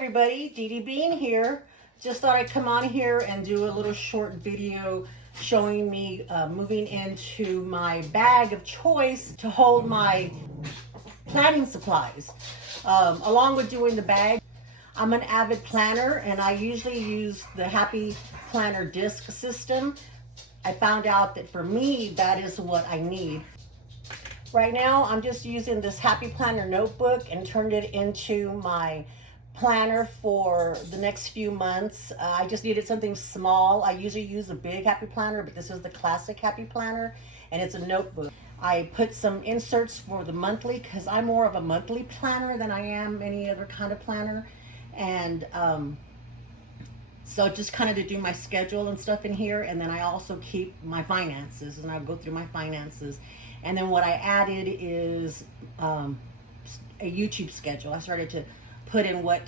everybody, Dee Dee Bean here. Just thought I'd come on here and do a little short video showing me moving into my bag of choice to hold my planning supplies. Along with doing the bag, I'm an avid planner and I usually use the Happy Planner disc system. I found out that for me, that is what I need. Right now, I'm just using this Happy Planner notebook and turned it into my planner for the next few months. I just needed something small. I usually use a big Happy Planner, but this is the classic Happy Planner, and it's a notebook. I put some inserts for the monthly because I'm more of a monthly planner than I am any other kind of planner. And so just kind of to do my schedule and stuff in here. And then I also keep my finances, and I go through my finances. And then what I added is a YouTube schedule. I started to put in what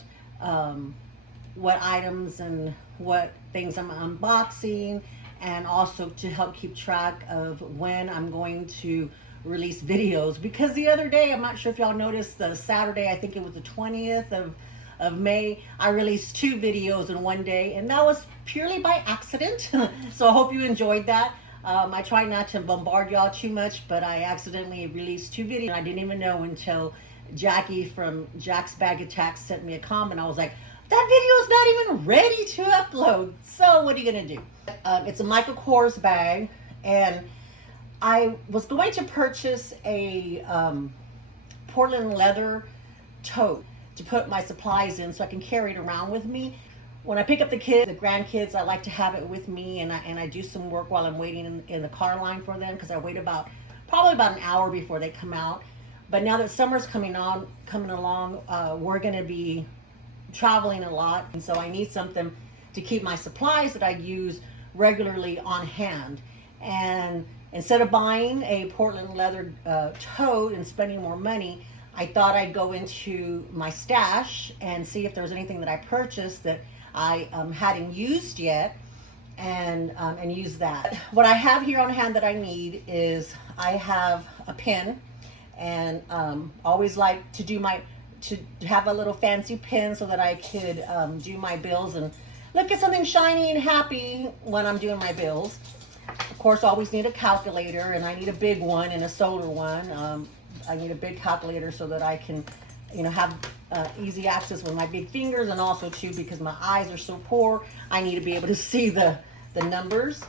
items and what things I'm unboxing, and also to help keep track of when I'm going to release videos. Because the other day, I'm not sure if y'all noticed, the Saturday, I think it was the 20th of May, I released 2 videos in one day, and that was purely by accident. So I hope you enjoyed that. I try not to bombard y'all too much, but I accidentally released 2 videos. I didn't even know until Jackie from Jack's Bag Attack sent me a comment. I was like, that video is not even ready to upload. So what are you gonna do? It's a Michael KORS bag, and I was going to purchase a Portland leather tote to put my supplies in so I can carry it around with me. When I pick up the kids, the grandkids, I like to have it with me, and I do some work while I'm waiting in the car line for them, because I wait probably about an hour before they come out. But now that summer's coming along, we're gonna be traveling a lot, and so I need something to keep my supplies that I use regularly on hand. And instead of buying a Portland leather tote and spending more money, I thought I'd go into my stash and see if there was anything that I purchased that I hadn't used yet, and use that. What I have here on hand that I need is I have a pen, and always like to have a little fancy pen so that I could do my bills and look at something shiny and happy when I'm doing my bills. Of course, always need a calculator, and I need a big one and a solar one. I need a big calculator so that I can, have easy access with my big fingers, and also too, because my eyes are so poor, I need to be able to see the numbers.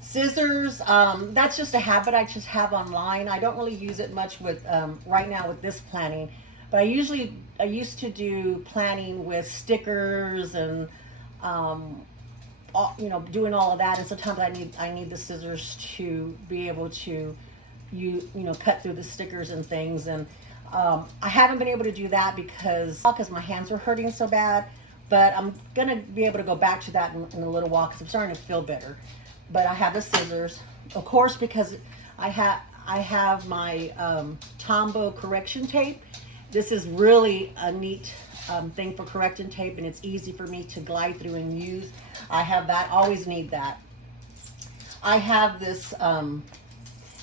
Scissors, that's just a habit I just have online. I don't really use it much with right now with this planning, but I used to do planning with stickers and doing all of that, and sometimes I need the scissors to be able to cut through the stickers and things. And I haven't been able to do that because my hands are hurting so bad, but I'm gonna be able to go back to that in a little while because I'm starting to feel better. But I have the scissors, of course, because I have my Tombow correction tape. This is really a neat thing for correcting tape, and it's easy for me to glide through and use. I have that, always need that. I have this,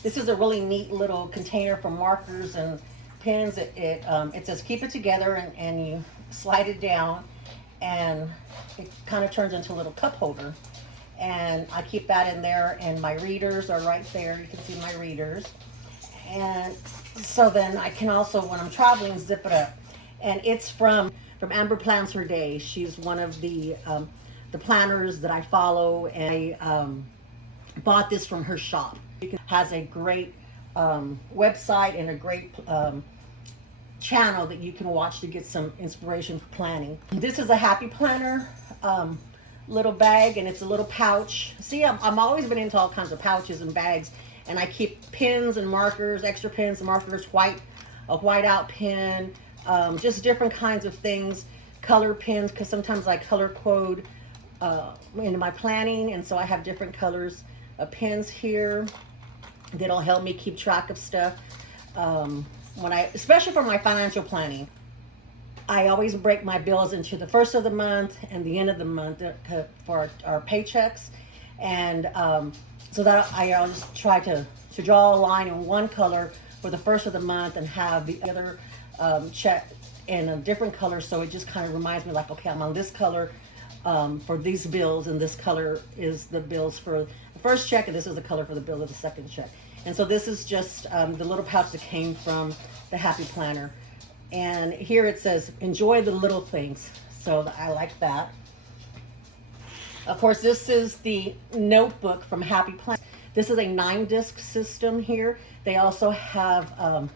this is a really neat little container for markers and pens. It says keep it together, and you slide it down, and it kind of turns into a little cup holder. And I keep that in there, and my readers are right there. You can see my readers. And so then I can also, when I'm traveling, zip it up. And it's from Amber Plans Her Day. She's one of the planners that I follow, and I bought this from her shop. It has a great website and a great channel that you can watch to get some inspiration for planning. This is a Happy Planner little bag, and it's a little pouch. See, I'm always been into all kinds of pouches and bags, and I keep pens and markers, extra pens and markers, a whiteout pen, just different kinds of things, color pens, because sometimes I color code into my planning, and so I have different colors of pens here that'll help me keep track of stuff. Especially for my financial planning, I always break my bills into the first of the month and the end of the month for our paychecks. And so that I'll just try to draw a line in one color for the first of the month and have the other check in a different color, so it just kind of reminds me like, okay, I'm on this color for these bills, and this color is the bills for the first check, and this is the color for the bill of the second check. And so this is just the little pouch that came from the Happy Planner. And here it says, enjoy the little things. So I like that. Of course, this is the notebook from Happy Planner. This is a 9-disc system here. They also have,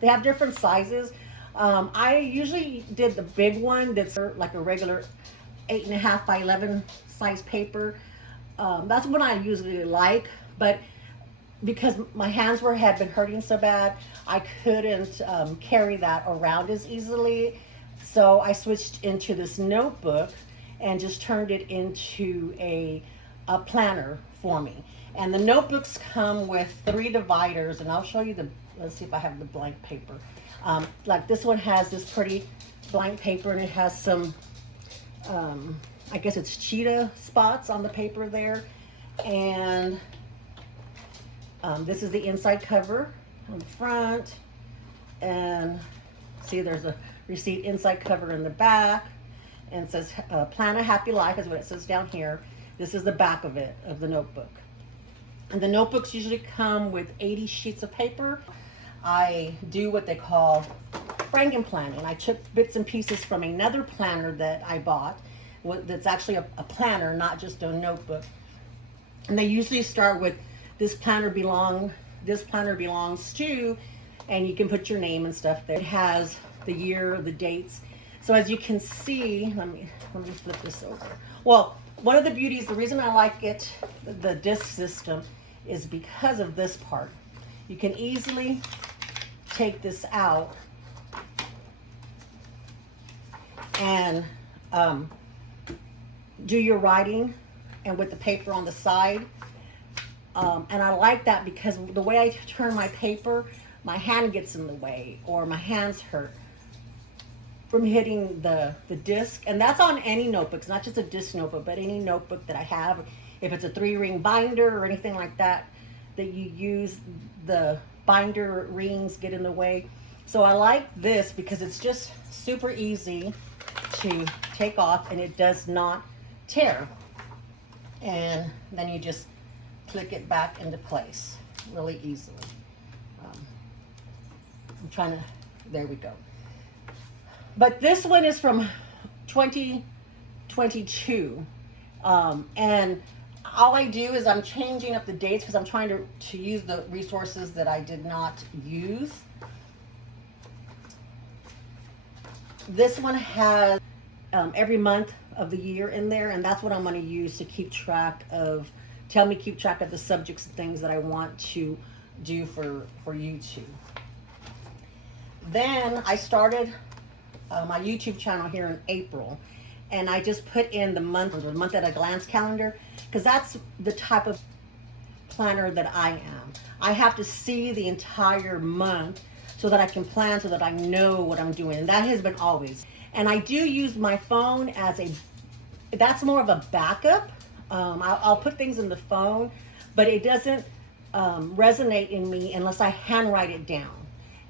they have different sizes. I usually did the big one that's like a regular 8.5 by 11 size paper. That's what I usually like, but because my hands had been hurting so bad, I couldn't carry that around as easily. So I switched into this notebook and just turned it into a planner for me. And the notebooks come with 3 dividers, and I'll show you the, let's see if I have the blank paper. Like this one has this pretty blank paper, and it has some, I guess it's cheetah spots on the paper there. And this is the inside cover on the front. And see, there's a receipt inside cover in the back. And it says, plan a happy life is what it says down here. This is the back of it, of the notebook. And the notebooks usually come with 80 sheets of paper. I do what they call Frankenplanning. I took bits and pieces from another planner that I bought that's actually a planner, not just a notebook. And they usually start with this planner belongs to, and you can put your name and stuff there. It has the year, the dates. So as you can see, let me flip this over. Well, one of the beauties, the reason I like it, the disc system, is because of this part. You can easily take this out and do your writing, and with the paper on the side. And I like that because the way I turn my paper, my hand gets in the way, or my hands hurt from hitting the disc. And that's on any notebooks, not just a disc notebook, but any notebook that I have. If it's a 3-ring binder or anything like that, that you use, the binder rings get in the way. So I like this because it's just super easy to take off, and it does not tear. And then you just click it back into place really easily. I'm trying to, there we go. But this one is from 2022. And all I do is I'm changing up the dates because I'm trying to use the resources that I did not use. This one has every month of the year in there, and that's what I'm going to use to keep track of, keep track of the subjects and things that I want to do for YouTube. Then I started my YouTube channel here in April, and I just put in the month at a glance calendar, because that's the type of planner that I am. I have to see the entire month so that I can plan, so that I know what I'm doing, and that has been always. And I do use my phone as that's more of a backup. I'll put things in the phone, but it doesn't resonate in me unless I handwrite it down.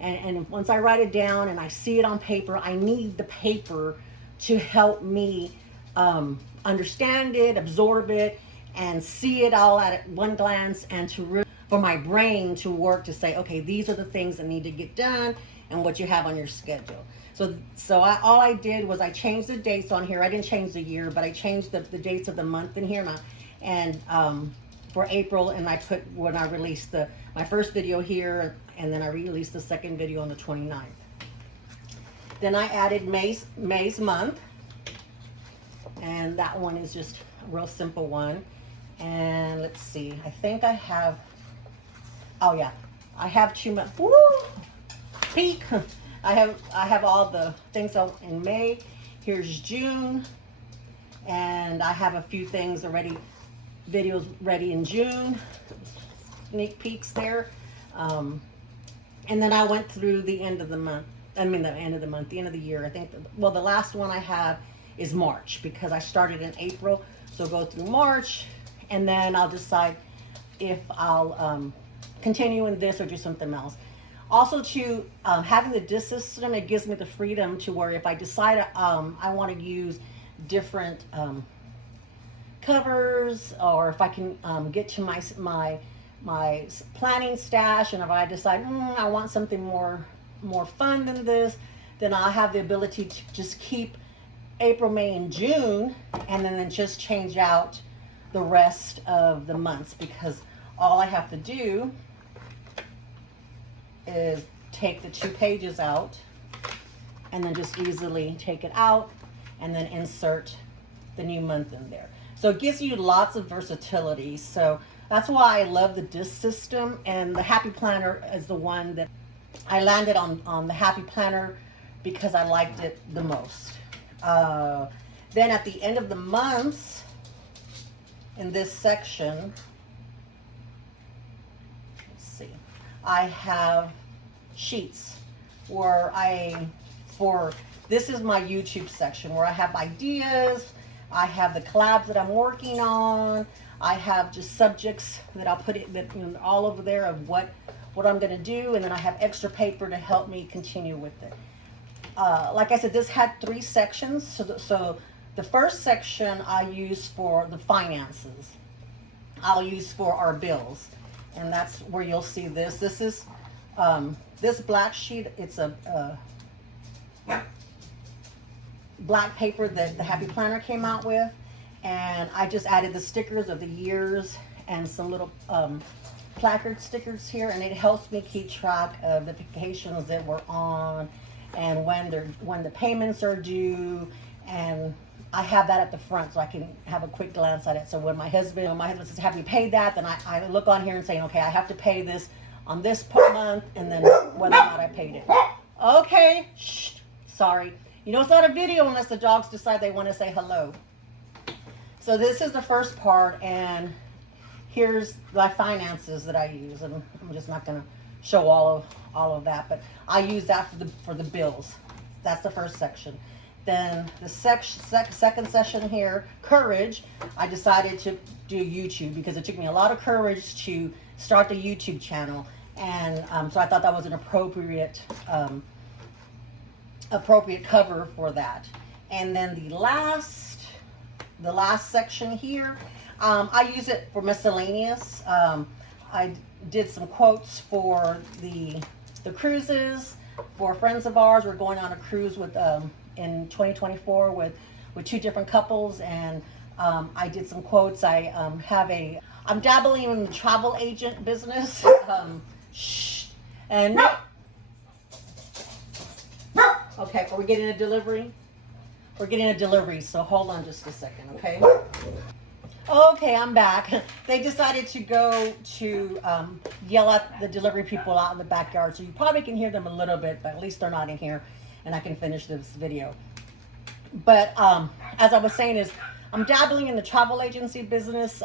And once I write it down and I see it on paper, I need the paper to help me understand it, absorb it, and see it all at one glance, and for my brain to work to say, okay, these are the things that need to get done and what you have on your schedule. So all I did was I changed the dates on here. I didn't change the year, but I changed the dates of the month in here. And for April, and I put when I released my first video here, and then I released the second video on the 29th. Then I added Maise month, and that one is just a real simple one. And let's see, I think I have, oh yeah, I have 2 months. Woo! Peek! I have all the things in May. Here's June, and I have a few things already, videos ready in June. Sneak peeks there. And then I went through the end of the month. The end of the year. I think, the last one I have is March, because I started in April. So go through March, and then I'll decide if I'll continue in this or do something else. Also, to having the disc system, it gives me the freedom to where if I decide I want to use different covers, or if I can get to my planning stash, and if I decide I want something more fun than this, then I'll have the ability to just keep April, May, and June, and then just change out the rest of the months, because all I have to do is take the 2 pages out and then just easily take it out and then insert the new month in there. So it gives you lots of versatility. So that's why I love the disc system, and the Happy Planner is the one that I landed on the Happy Planner because I liked it the most. Then at the end of the months, in this section, let's see, I have sheets where this is my YouTube section where I have ideas, I have the collabs that I'm working on, I have just subjects that I'll put all over there of what I'm going to do, and then I have extra paper to help me continue with it. Like I said, this had 3 sections. So the first section I use for the finances. I'll use for our bills, and that's where you'll see this. This is this black sheet. It's a black paper that the Happy Planner came out with, and I just added the stickers of the years and some little placard stickers here, and it helps me keep track of the vacations that we're on and when the payments are due, and I have that at the front so I can have a quick glance at it. So when my husband says, "Have you paid that?" then I look on here and say, "Okay, I have to pay this on this month," and then whether or not I paid it. Okay, shh, sorry. You know, it's not a video unless the dogs decide they want to say hello. So this is the first part, and here's my finances that I use, and I'm just not going to show all of that, but I use that for the bills. That's the first section. Then the second session here, courage. I decided to do YouTube because it took me a lot of courage to start the YouTube channel, and so I thought that was an appropriate cover for that. And then the last section here, I use it for miscellaneous. I did some quotes for the cruises for friends of ours. We're going on a cruise with in 2024 with 2 different couples, and I did some quotes. I'm dabbling in the travel agent business. And okay, are we getting a delivery? We're getting a delivery, so hold on just a second, okay? Okay, I'm back. They decided to go to yell at the delivery people out in the backyard, so you probably can hear them a little bit, but at least they're not in here, and I can finish this video. But as I was saying, I'm dabbling in the travel agency business.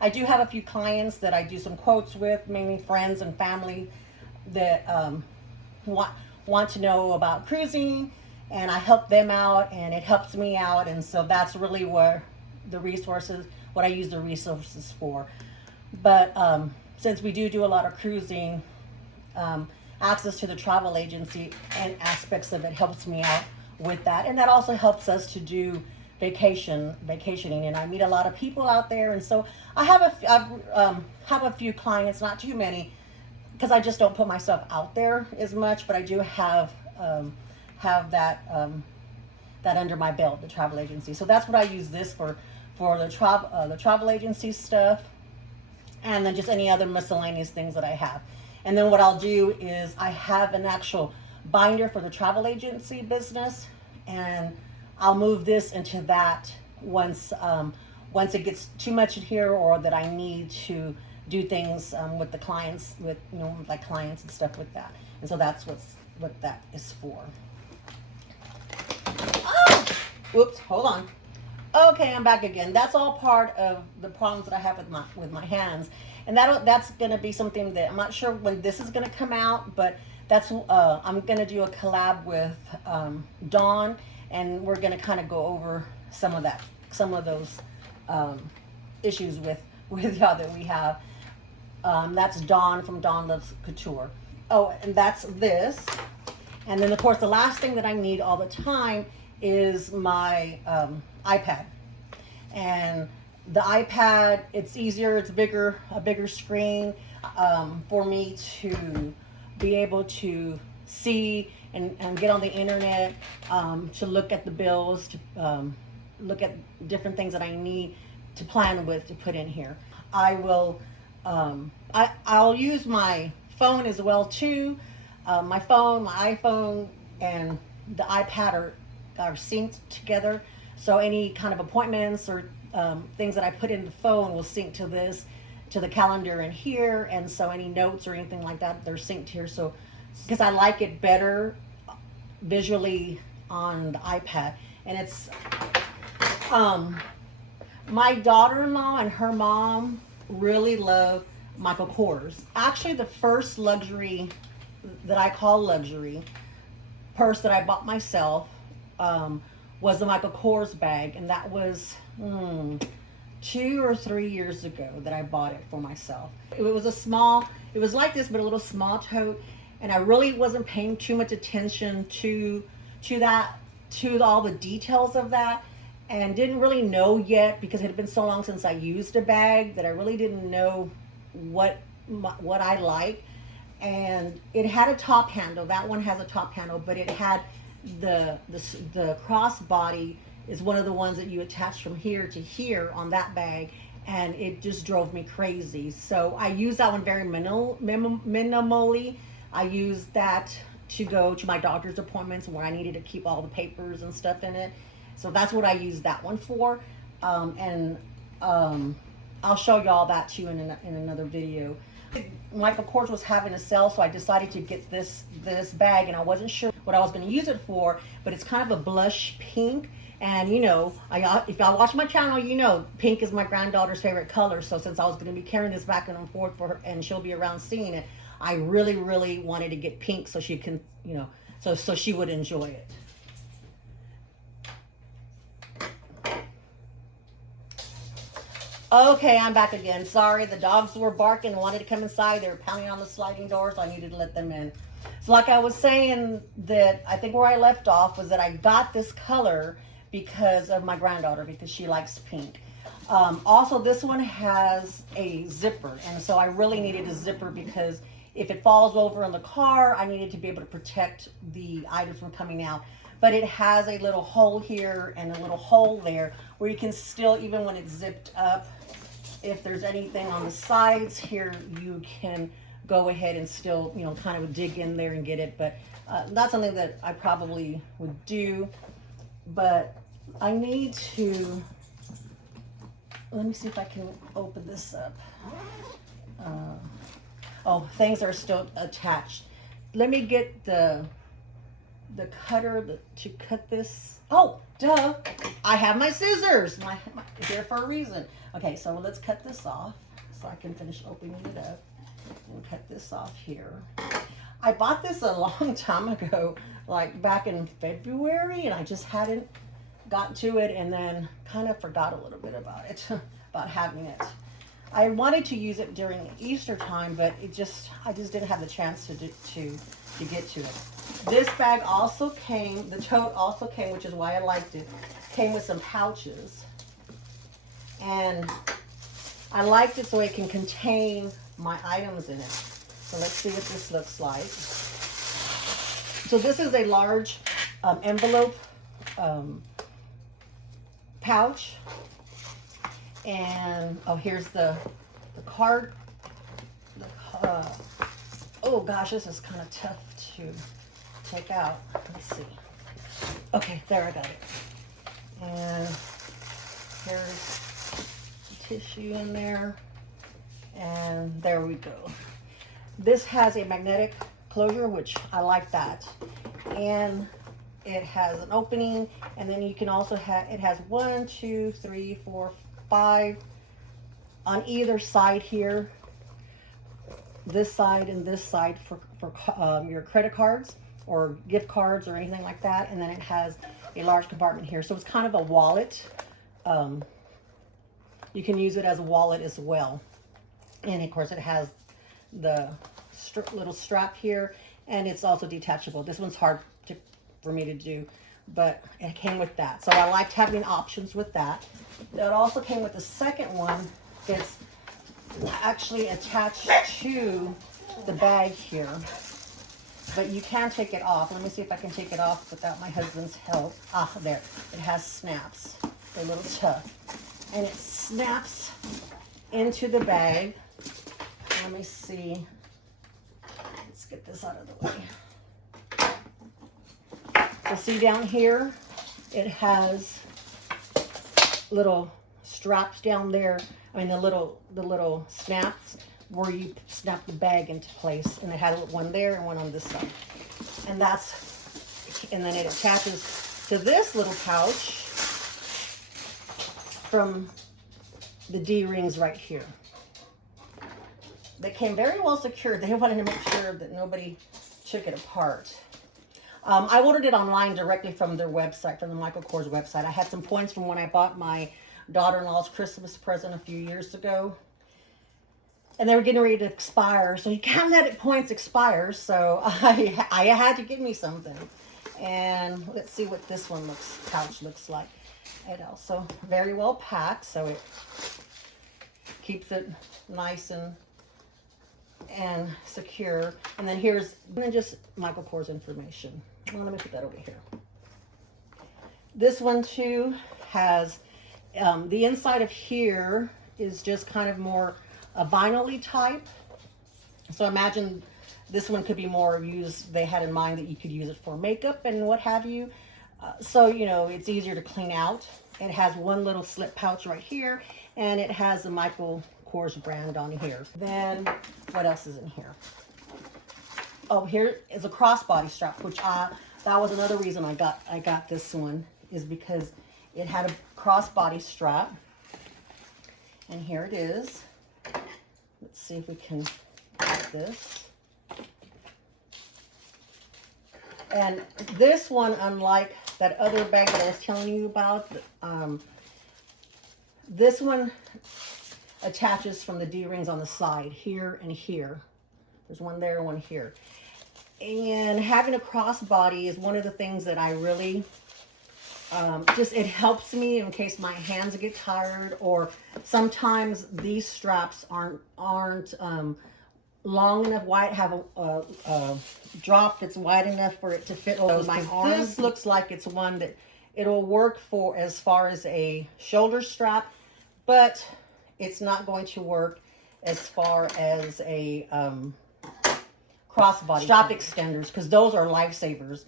I do have a few clients that I do some quotes with, mainly friends and family that want to know about cruising, and I help them out, and it helps me out, and so that's really what I use the resources for. But since we do a lot of cruising, access to the travel agency and aspects of it helps me out with that, and that also helps us to do vacationing, and I meet a lot of people out there, and so I have a few clients, not too many, because I just don't put myself out there as much, but I do have that under my belt, the travel agency. So that's what I use this for the travel agency stuff, and then just any other miscellaneous things that I have. And then what I'll do is I have an actual binder for the travel agency business, and I'll move this into that once it gets too much in here, or that I need to do things with the clients, with like clients and stuff with that. And so that's what that is for. Oh! Whoops, hold on. Okay, I'm back again. That's all part of the problems that I have with my hands, and that's going to be something that I'm not sure when this is going to come out, but that's I'm going to do a collab with Dawn, and we're going to kind of go over some of those issues with y'all that we have. That's Dawn from Dawn Loves Couture, oh, and that's this. And then of course the last thing that I need all the time is my iPad. And the iPad, it's easier, it's bigger, a bigger screen for me to be able to see and get on the internet, to look at the bills, to look at different things that I need to plan with to put in here. I will, I'll use my phone as well too. My phone, my iPhone, and the iPad are synced together. So any kind of appointments or things that I put in the phone will sync to this, to the calendar in here. And so any notes or anything like that, they're synced here. So, because I like it better visually on the iPad. And it's, my daughter-in-law and her mom really love Michael Kors. Actually, the first luxury that I call luxury purse that I bought myself was the Michael Kors bag, and that was 2 or 3 years ago that I bought it for myself. It was a small, it was like this, but a little small tote, and I really wasn't paying too much attention to that, to all the details of that, and didn't really know yet, because it had been so long since I used a bag that I really didn't know what I liked. And it had a top handle. That one has a top handle, but it had the crossbody is one of the ones that you attach from here to here on that bag, and it just drove me crazy. So I use that one very minimally. I used that to go to my doctor's appointments where I needed to keep all the papers and stuff in it. So that's what I use that one for. I'll show y'all that too in another video. Michael Kors was having a sale, so I decided to get this bag, and I wasn't sure what I was going to use it for, but it's kind of a blush pink. And you know, if y'all watch my channel, you know pink is my granddaughter's favorite color. So since I was going to be carrying this back and forth for her, and she'll be around seeing it, I really wanted to get pink so she can, you know, so she would enjoy it. Okay, I'm back again. Sorry, the dogs were barking and wanted to come inside. They were pounding on the sliding door, so I needed to let them in. So like I was saying, that I think where I left off was that I got this color because of my granddaughter, because she likes pink. Also, this one has a zipper, and so I really needed a zipper because if it falls over in the car, I needed to be able to protect the items from coming out. But it has a little hole here and a little hole there where you can still, even when it's zipped up, if there's anything on the sides here, you can go ahead and still, you know, kind of dig in there and get it. But that's something that I probably would do. But I need to, let me see if I can open this up. Oh, things are still attached. Let me get the cutter to cut this. Oh, duh. I have my scissors. They're for a reason. Okay, so let's cut this off so I can finish opening it up and cut this off here. I bought this a long time ago, like back in February, and I just hadn't gotten to it, and then kind of forgot a little bit about it, about having it. I wanted to use it during Easter time, but I just didn't have the chance to get to it. This bag also came, the tote also came, which is why I liked it, came with some pouches. And I liked it so it can contain my items in it. So let's see what this looks like. So this is a large envelope pouch. And, oh, here's the card. Oh gosh, this is kind of tough to take out. Let's see. Okay, there, I got it. And here's tissue in there, and there we go. This has a magnetic closure, which I like that, and it has an opening, and then you can also have, it has 1, 2, 3, 4, 5 on either side here, this side and this side for your credit cards or gift cards or anything like that. And then it has a large compartment here, so it's kind of a wallet. You can use it as a wallet as well. And of course it has the little strap here, and it's also detachable. This one's hard for me to do, but it came with that. So I liked having options with that. It also came with the second one. It's actually attached to the bag here, but you can take it off. Let me see if I can take it off without my husband's help. Ah, there. It has snaps. They're a little tough. And it snaps into the bag. Let me see. Let's get this out of the way. So see down here, it has little straps down there. I mean, the little snaps where you snap the bag into place, and it had one there and one on this side. And then it attaches to this little pouch from the D-rings right here. They came very well secured. They wanted to make sure that nobody took it apart. I ordered it online directly from their website, from the Michael Kors website. I had some points from when I bought my daughter-in-law's Christmas present a few years ago. And they were getting ready to expire. So you can't let points expire. So I had to get me something. And let's see what this pouch looks like. It also very well packed. So it keeps it nice and secure. And then just Michael Kors information. Well, let me put that over here. This one too has the inside of here is just kind of more a vinyl-y type. So imagine this one could be more used. They had in mind that you could use it for makeup and what have you. So you know, it's easier to clean out. It has one little slip pouch right here, and it has the Michael Kors brand on here. Then what else is in here? Oh, here is a crossbody strap, which that was another reason I got this one, is because it had a crossbody strap. And here it is. Let's see if we can get this. And this one, unlike that other bag that I was telling you about, this one attaches from the D-rings on the side, here and here. There's one there, one here. And having a crossbody is one of the things that I really, it helps me in case my hands get tired, or sometimes these straps aren't long enough, have a drop that's wide enough for it to fit over my arms. This looks like it's one that it'll work for as far as a shoulder strap, but it's not going to work as far as a crossbody strap extenders, because those are lifesavers.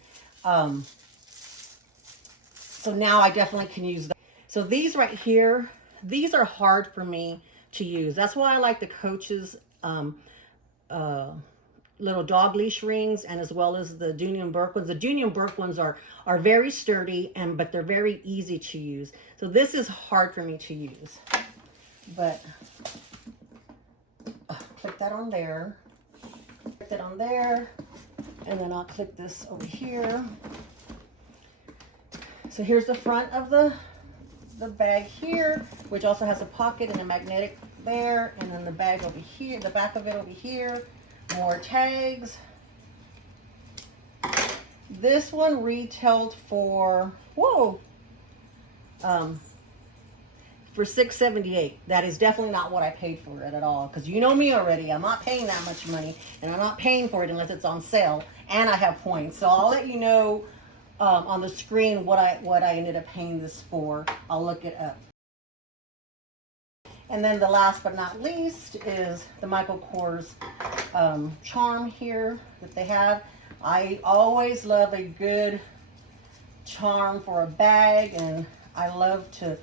So now I definitely can use them. So these right here, these are hard for me to use. That's why I like the Coach's little dog leash rings, and as well as the Dooney & Bourke ones. The Dooney & Bourke ones are very sturdy, but they're very easy to use. So this is hard for me to use. But click that on there. Click that on there. And then I'll click this over here. So here's the front of the bag here, which also has a pocket and a magnetic there, and then the bag over here, the back of it over here, more tags. This one retailed for for $6.78. That is definitely not what I paid for it at all, because you know me already. I'm not paying that much money, and I'm not paying for it unless it's on sale and I have points. So I'll let you know on the screen what I ended up paying this for. I'll look it up. And then the last but not least is the Michael Kors charm here that they have. I always love a good charm for a bag, and I love to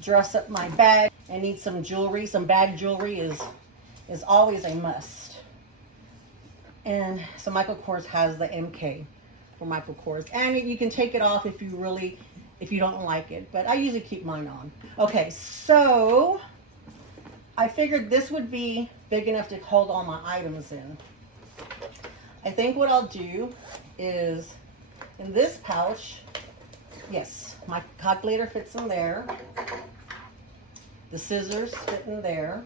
dress up my bag and need some jewelry. Some bag jewelry is always a must. And so Michael Kors has the MK for Michael Kors, and you can take it off if you don't like it, but I usually keep mine on. Okay, so I figured this would be big enough to hold all my items in. I think what I'll do is, in this pouch, yes, my calculator fits in there. The scissors fit in there.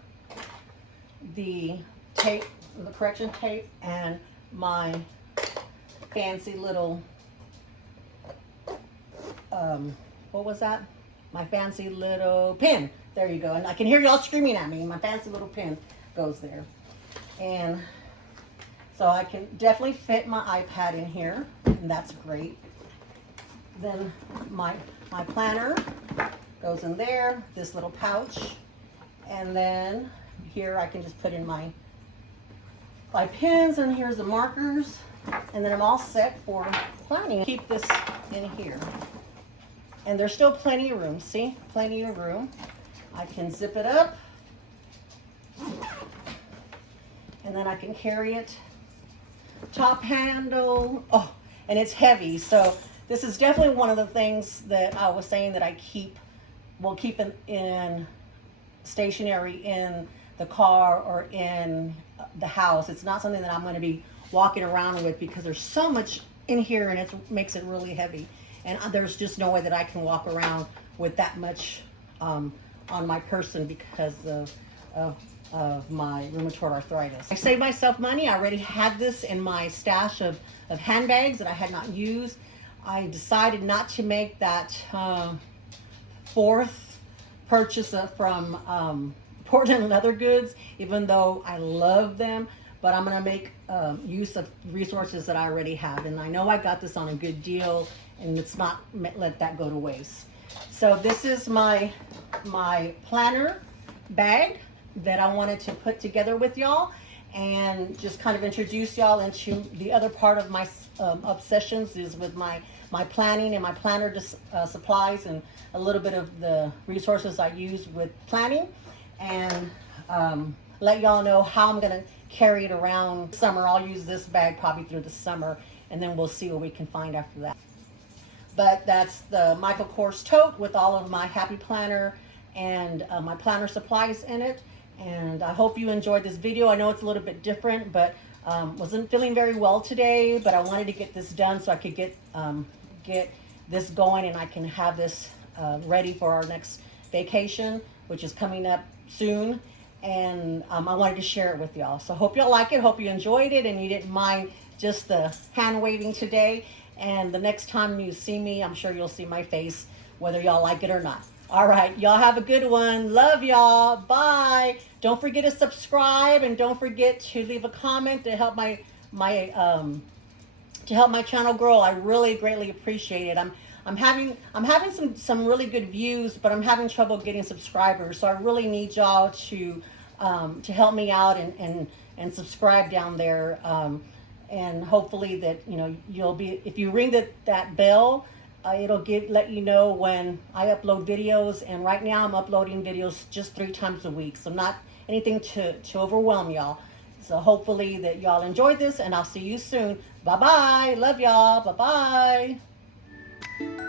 The tape, the correction tape, and my fancy little, what was that? My fancy little pin. There you go. And I can hear y'all screaming at me. My fancy little pin goes there. And so I can definitely fit my iPad in here, and that's great. Then my planner goes in there, this little pouch. And then here I can just put in my pens, and here's the markers. And then I'm all set for planning. Keep this in here. And there's still plenty of room, see? Plenty of room. I can zip it up. And then I can carry it. Top handle. Oh, and it's heavy. So this is definitely one of the things that I was saying that I will keep in stationary in the car or in the house. It's not something that I'm going to be walking around with because there's so much in here and it makes it really heavy. And there's just no way that I can walk around with that much on my person because of my rheumatoid arthritis. I saved myself money. I already had this in my stash of handbags that I had not used. I decided not to make that fourth purchase from Portland Leather Goods, even though I love them. But I'm going to make use of resources that I already have. And I know I got this on a good deal, and it's not let that go to waste. So this is my planner bag that I wanted to put together with y'all and just kind of introduce y'all into the other part of my obsessions is with my planning and my planner supplies and a little bit of the resources I use with planning, and let y'all know how I'm going to carry it around summer. I'll use this bag probably through the summer, and then we'll see what we can find after that. But that's the Michael Kors tote with all of my happy planner and my planner supplies in it. And I hope you enjoyed this video. I know it's a little bit different, but wasn't feeling very well today, but I wanted to get this done so I could get this going and I can have this ready for our next vacation, which is coming up soon. And I wanted to share it with y'all. So hope y'all like it. Hope you enjoyed it and you didn't mind just the hand waving today. And the next time you see me, I'm sure you'll see my face, whether y'all like it or not. All right, y'all have a good one. Love y'all. Bye. Don't forget to subscribe, and don't forget to leave a comment to help my channel grow. I really greatly appreciate it. I'm having some really good views, but I'm having trouble getting subscribers. So I really need y'all to help me out and subscribe down there. And hopefully that you'll be, if you ring that bell, it'll let you know when I upload videos. And right now I'm uploading videos just 3 times a week, so not anything to overwhelm y'all. So hopefully that y'all enjoyed this, and I'll see you soon. Bye bye. Love y'all. Bye bye.